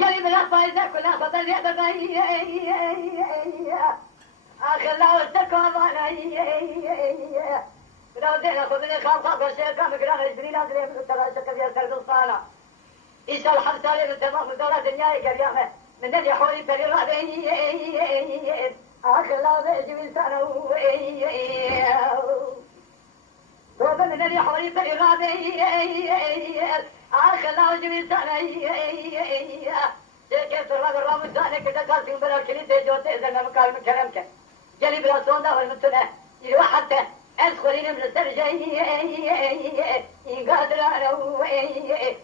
قلب الأطفال كلها فضل آخر لا واستكوا لو زين خذني خاصة بالشيء كان مكران يجري لازم من ترى شكل يا سردوسانا إيش الحمد لله من تمام دولة دنيا كريمة من اللي حولي بريرة آخر لا بيجي من سنة دوب من اللي حولي بريرة آخر لا بيجي من سنة كيف الرجل رامز ثاني كذا قال في مباراة كنيسة جوته إذا ما مكان مكلمك جلي بلا صوندا والمثلة يروح حتى أدخلين من السرجة يقادر أنا وريلي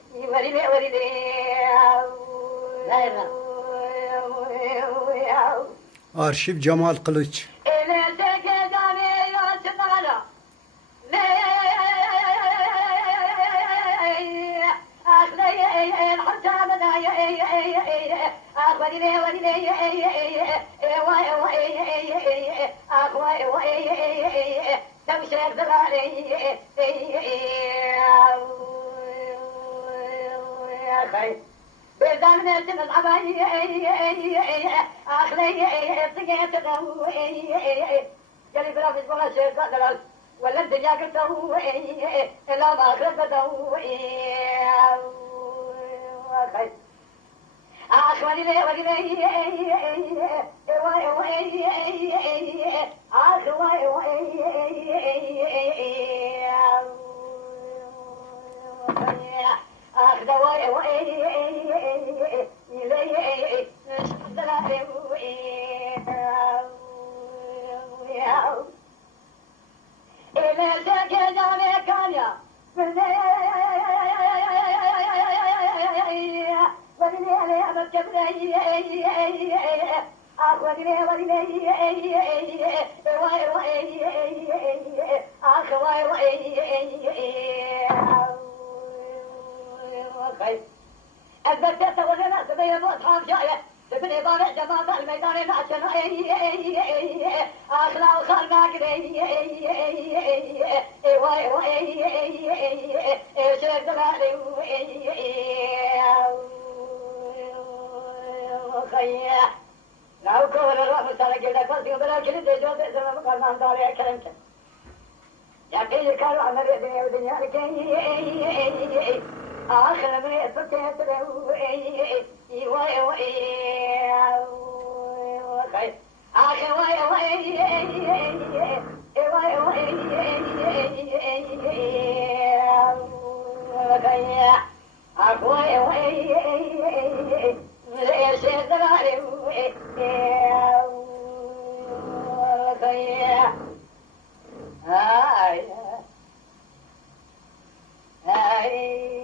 Arşiv Cemal Kılıç. بيزان نسم العباية أخلي سقيت له جلي برا في البغا شيء قدر ولا الدنيا قلته إلا ما خربته أخواني لي ولي لي أخ دواء إلى سكنة كانيا أثبتت وزنات بين أصحاب شاية تبني ضارع جماعة الميدان نعشنا أخلاق خلقك شرد مالي خيّا لو كون الرب سالك إذا كنت بلا كنت جوز إذا ما كان من ضارع كلمته لكن كانوا عن الدنيا ودنيا لكي آخر من يسكت له آخر Hey